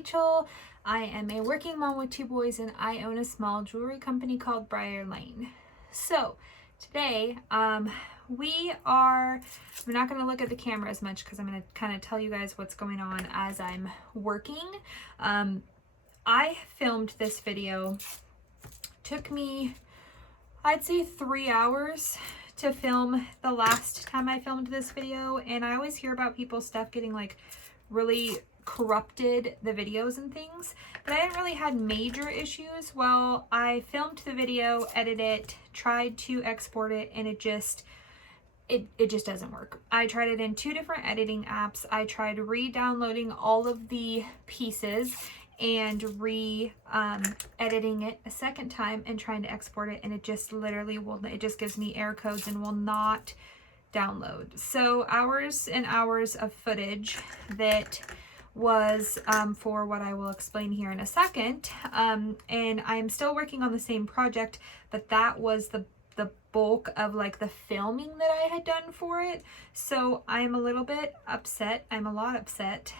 Rachel. I am a working mom with 2 boys and I own a small jewelry company called Briar Layne. So today I'm not going to look at the camera as much because I'm going to kind of tell you guys what's going on as I'm working. I filmed this video. Took me, I'd say 3 hours to film the last time I filmed this video, and I always hear about people's stuff getting like really corrupted, the videos and things, but I didn't really had major issues. Well, I filmed the video, edited it, tried to export it, and it just doesn't work. I tried it in 2 different editing apps. I tried re-downloading all of the pieces and editing it a second time and trying to export it, and it just literally it just gives me error codes and will not download. So hours and hours of footage that was for what I will explain here in a second, and I'm still working on the same project, but that was the bulk of like the filming that I had done for it. So I'm a little bit upset. I'm a lot upset,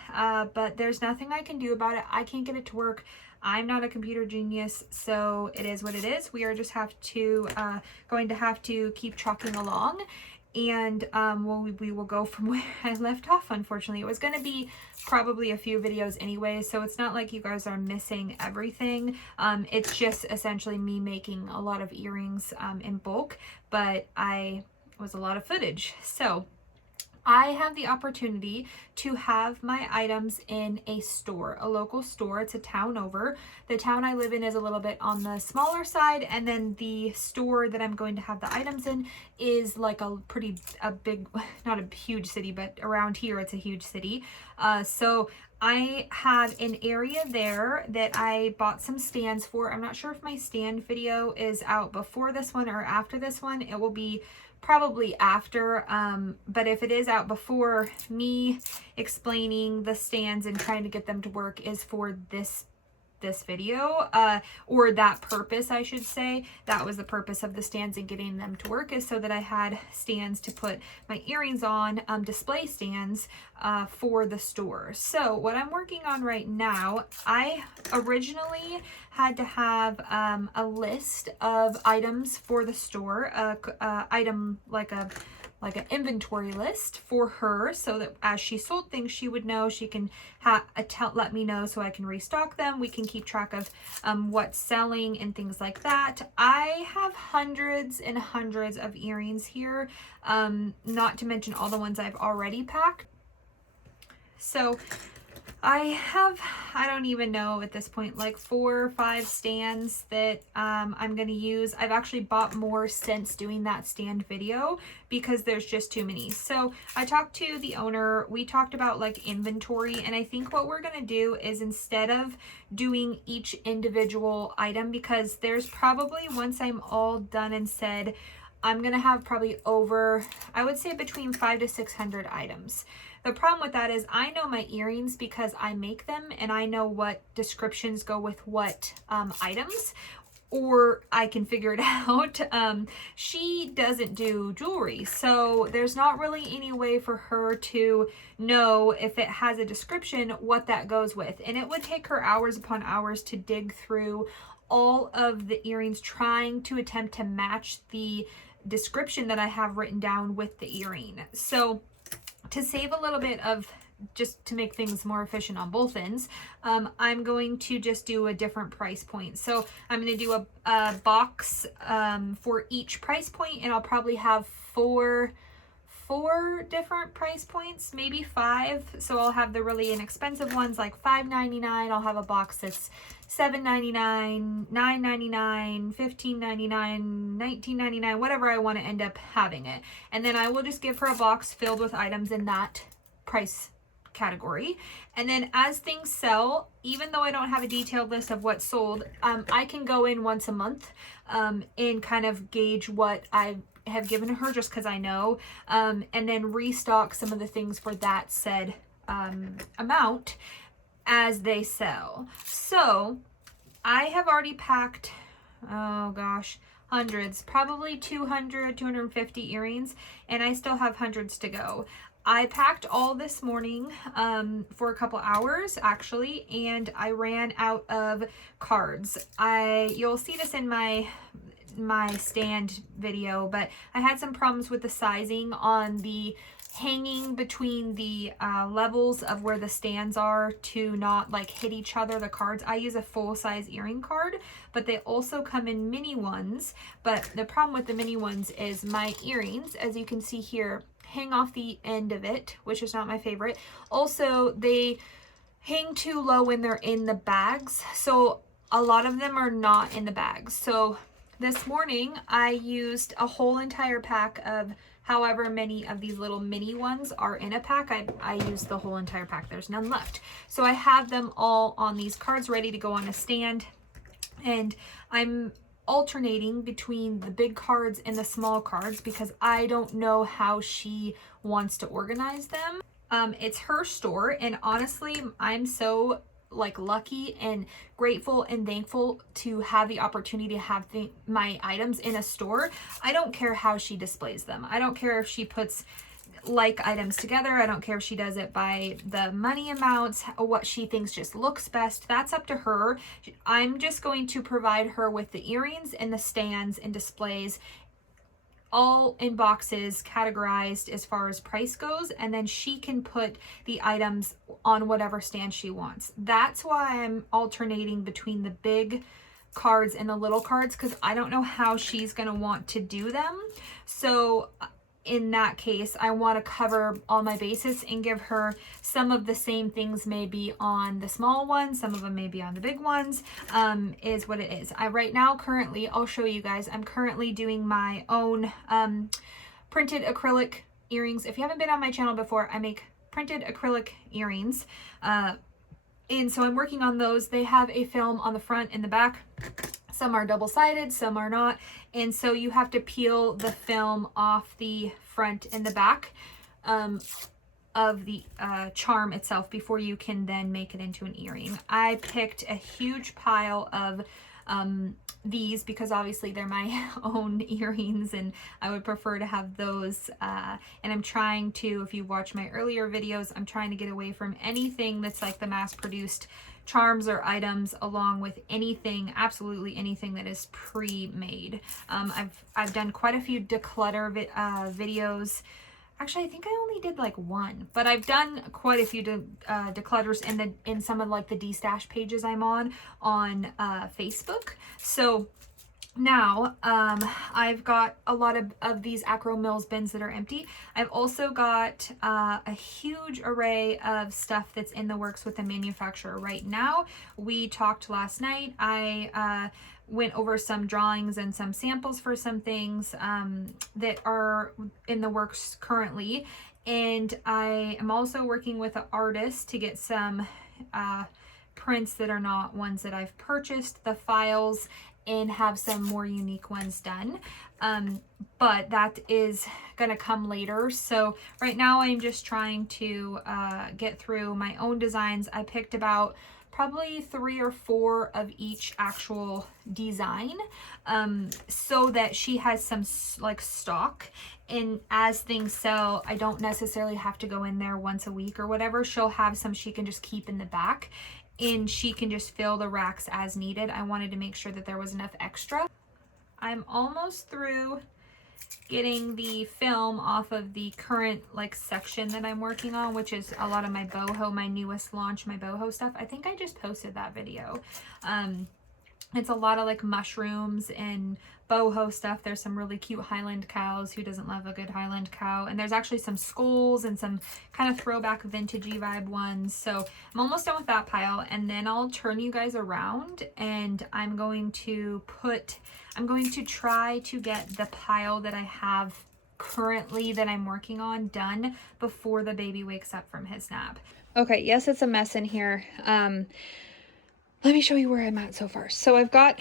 but there's nothing I can do about it. I can't get it to work. I'm not a computer genius, so it is what it is. We are just going to have to keep trucking along, and we will go from where I left off. Unfortunately, it was going to be probably a few videos anyway, so it's not like you guys are missing everything. It's just essentially me making a lot of earrings in bulk, but it was a lot of footage. So I have the opportunity to have my items in a store, a local store. It's a town over. The town I live in is a little bit on the smaller side, and then the store that I'm going to have the items in is like a big, not a huge city, but around here it's a huge city. So I have an area there that I bought some stands for. I'm not sure if my stand video is out before this one or after this one. It will be probably after, but if it is out before, me explaining the stands and trying to get them to work is for this video, or that purpose, I should say. That was the purpose of the stands and getting them to work, is so that I had stands to put my earrings on, display stands for the store. So what I'm working on right now, I originally had to have a list of items for the store, item like an inventory list for her, so that as she sold things, she would know. She can let me know so I can restock them. We can keep track of what's selling and things like that. I have hundreds and hundreds of earrings here, not to mention all the ones I've already packed. So I don't even know at this point, like 4 or 5 stands that I'm going to use. I've actually bought more since doing that stand video because there's just too many. So I talked to the owner. We talked about like inventory, and I think what we're going to do is, instead of doing each individual item, because there's probably, once I'm all done and said, I'm going to have probably over, I would say between 500 to 600 items. The problem with that is I know my earrings because I make them, and I know what descriptions go with what items, or I can figure it out. She doesn't do jewelry, so there's not really any way for her to know if it has a description what that goes with. And it would take her hours upon hours to dig through all of the earrings, trying to attempt to match the description that I have written down with the earring. So to save a little bit of, just to make things more efficient on both ends, I'm going to just do a different price point. So I'm going to do a box for each price point, and I'll probably have four different price points, maybe 5. So I'll have the really inexpensive ones like $5.99. I'll have a box that's $7.99, $9.99, $15.99, $19.99, whatever I want to end up having it. And then I will just give her a box filled with items in that price category. And then as things sell, even though I don't have a detailed list of what's sold, I can go in once a month and kind of gauge what I have given her, just because I know, and then restock some of the things for that said amount as they sell. So I have already packed, oh gosh, hundreds, probably 200, 250 earrings, and I still have hundreds to go. I packed all this morning for a couple hours actually, and I ran out of cards. You'll see this in my stand video, but I had some problems with the sizing on the hanging between the levels of where the stands are to not like hit each other, the cards. I use a full-size earring card, but they also come in mini ones. But the problem with the mini ones is my earrings, as you can see here, hang off the end of it, which is not my favorite. Also, they hang too low when they're in the bags, so a lot of them are not in the bags. So this morning I used a whole entire pack of however many of these little mini ones are in a pack. I used the whole entire pack. There's none left. So I have them all on these cards ready to go on a stand, and I'm alternating between the big cards and the small cards because I don't know how she wants to organize them. It's her store, and honestly, I'm so like lucky and grateful and thankful to have the opportunity to have my items in a store. I don't care how she displays them. I don't care if she puts like items together. I don't care if she does it by the money amounts, what she thinks just looks best. That's up to her. I'm just going to provide her with the earrings and the stands and displays, all in boxes categorized as far as price goes, and then she can put the items on whatever stand she wants. That's why I'm alternating between the big cards and the little cards, because I don't know how she's going to want to do them. So in that case, I want to cover all my bases and give her some of the same things maybe on the small ones, some of them maybe on the big ones, is what it is. Right now, currently, I'll show you guys, I'm currently doing my own printed acrylic earrings. If you haven't been on my channel before, I make printed acrylic earrings. And so I'm working on those. They have a film on the front and the back. Some are double-sided, some are not. And so you have to peel the film off the front and the back of the charm itself before you can then make it into an earring. I picked a huge pile of these because obviously they're my own earrings and I would prefer to have those. And I'm trying to, if you watch my earlier videos, I'm trying to get away from anything that's like the mass-produced charms or items, along with anything, absolutely anything that is pre-made. I've done quite a few declutter videos. Actually, I think I only did like one, but I've done quite a few declutters in some of like the D-stash pages I'm on Facebook. So now I've got a lot of these Acro Mills bins that are empty. I've also got a huge array of stuff that's in the works with the manufacturer right now. We talked last night. I went over some drawings and some samples for some things that are in the works currently. And I am also working with an artist to get some prints that are not ones that I've purchased, the files, and have some more unique ones done. But that is gonna come later. So right now I'm just trying to get through my own designs. I picked about probably 3 or 4 of each actual design so that she has some like stock, and as things sell, I don't necessarily have to go in there once a week or whatever. She'll have some she can just keep in the back, and she can just fill the racks as needed. I wanted to make sure that there was enough extra. I'm almost through getting the film off of the current like section that I'm working on, which is a lot of my boho, my newest launch, my boho stuff. I think I just posted that video. It's a lot of like mushrooms and boho stuff. There's some really cute Highland cows. Who doesn't love a good Highland cow? And there's actually some skulls and some kind of throwback vintagey vibe ones. So I'm almost done with that pile, and then I'll turn you guys around and I'm going to try to get the pile that I have currently that I'm working on done before the baby wakes up from his nap. Okay, yes, it's a mess in here. Let me show you where I'm at so far. So I've got,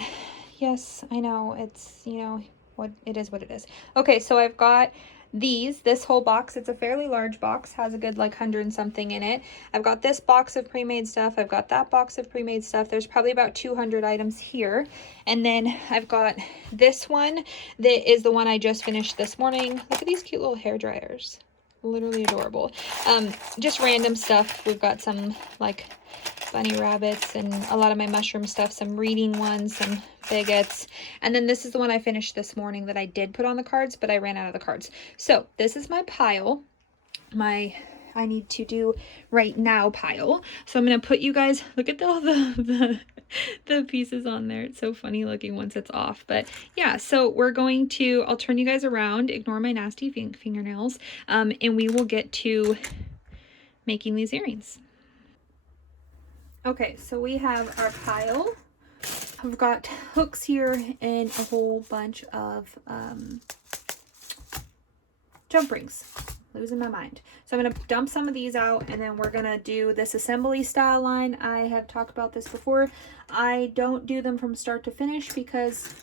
yes, I know, it's, you know, what it is. Okay, so I've got this whole box. It's a fairly large box, has a good like 100 and something in it. I've got this box of pre-made stuff. I've got that box of pre-made stuff. There's probably about 200 items here. And then I've got this one that is the one I just finished this morning. Look at these cute little hair dryers. literally adorable. Just random stuff. We've got some like bunny rabbits and a lot of my mushroom stuff, some reading ones, some bigots. And then this is the one I finished this morning that I did put on the cards, but I ran out of the cards. So this is my pile, my I need to do right now pile. So I'm going to put you guys, look at all the pieces on there. It's so funny looking once it's off. But yeah, so we're going to, I'll turn you guys around, ignore my nasty fingernails, and we will get to making these earrings. Okay, so we have our pile. I've got hooks here and a whole bunch of jump rings. Losing my mind. So I'm going to dump some of these out, and then we're going to do this assembly style line. I have talked about this before. I don't do them from start to finish because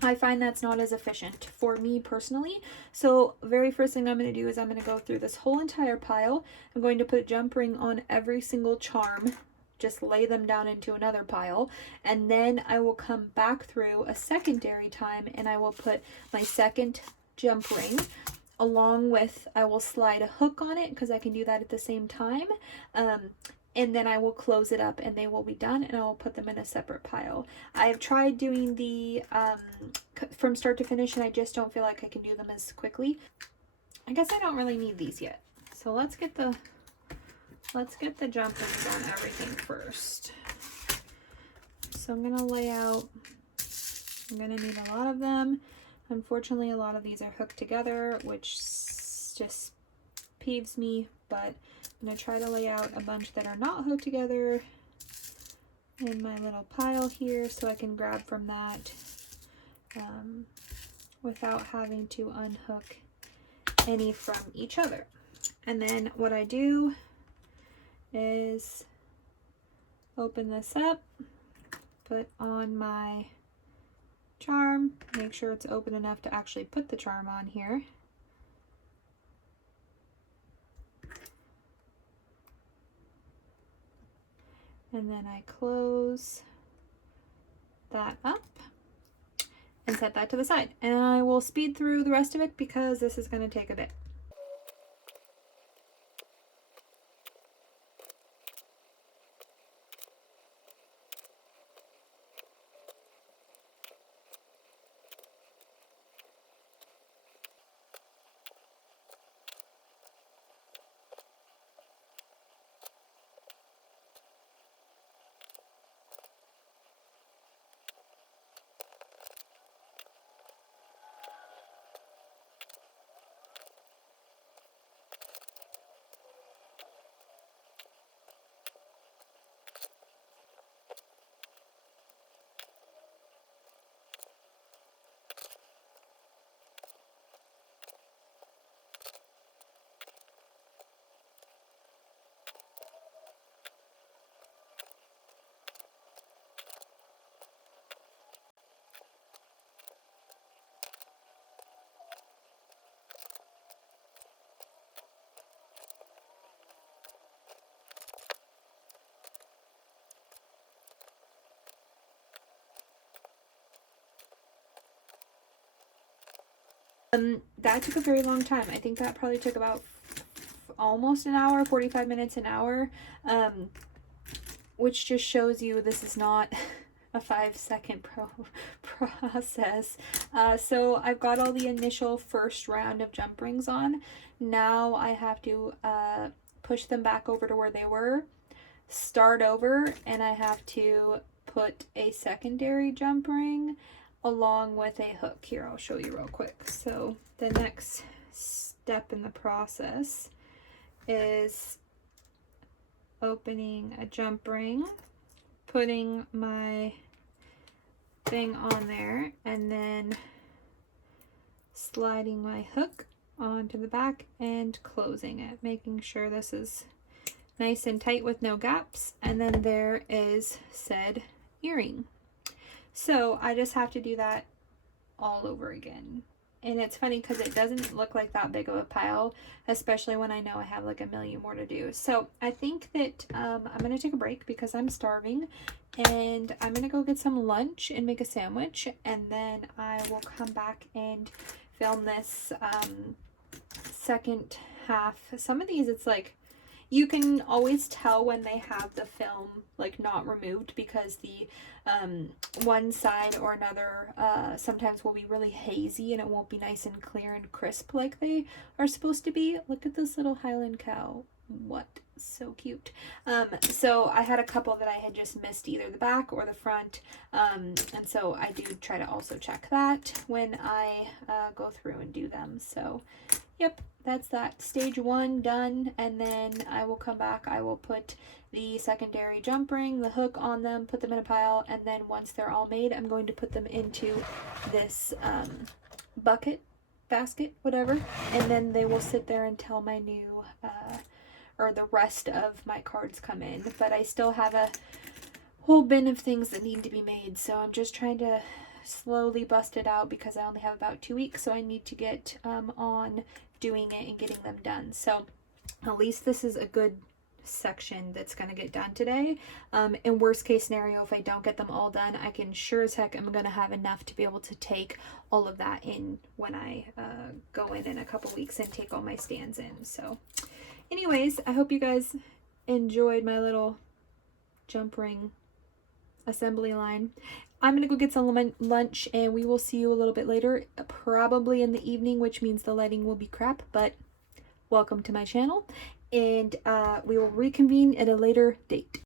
I find that's not as efficient for me personally. So very first thing I'm going to do is I'm going to go through this whole entire pile. I'm going to put a jump ring on every single charm, just lay them down into another pile, and then I will come back through a secondary time and I will put my second jump ring, along with, I will slide a hook on it because I can do that at the same time, and then I will close it up and they will be done, and I will put them in a separate pile. I've tried doing the from start to finish, and I just don't feel like I can do them as quickly. I guess I don't really need these yet, so let's get the jump rings on everything first. So I'm gonna lay out, I'm gonna need a lot of them. Unfortunately, a lot of these are hooked together, which just peeves me, but I'm going to try to lay out a bunch that are not hooked together in my little pile here so I can grab from that without having to unhook any from each other. And then what I do is open this up, put on my charm, make sure it's open enough to actually put the charm on here. And then I close that up and set that to the side. And I will speed through the rest of it because this is going to take a bit. That took a very long time. I think that probably took about almost an hour, 45 minutes, an hour, which just shows you this is not a 5-second process. So I've got all the initial first round of jump rings on. Now I have to push them back over to where they were, start over, and I have to put a secondary jump ring along with a hook. Here, I'll show you real quick. So the next step in the process is opening a jump ring, putting my thing on there, and then sliding my hook onto the back and closing it, making sure this is nice and tight with no gaps, and then there is said earring. So I just have to do that all over again. And it's funny because it doesn't look like that big of a pile, especially when I know I have like a million more to do. So I think that I'm going to take a break because I'm starving, and I'm going to go get some lunch and make a sandwich, and then I will come back and film this second half. Some of these, it's like, you can always tell when they have the film like not removed, because the one side or another sometimes will be really hazy and it won't be nice and clear and crisp like they are supposed to be. Look at this little Highland cow. What? So cute. So I had a couple that I had just missed either the back or the front, and so I do try to also check that when I go through and do them. So yep, that's that. Stage 1 done, and then I will come back. I will put the secondary jump ring, the hook on them, put them in a pile, and then once they're all made, I'm going to put them into this basket, whatever, and then they will sit there until my new or the rest of my cards come in. But I still have a whole bin of things that need to be made, so I'm just trying to slowly bust it out because I only have about 2 weeks, so I need to get on doing it and getting them done. So at least this is a good section that's going to get done today. In worst case scenario, if I don't get them all done, I can sure as heck I'm going to have enough to be able to take all of that in when I go in a couple weeks and take all my stands in. So anyways, I hope you guys enjoyed my little jump ring assembly line. I'm gonna go get some lunch, and we will see you a little bit later, probably in the evening, which means the lighting will be crap, but welcome to my channel, and we will reconvene at a later date.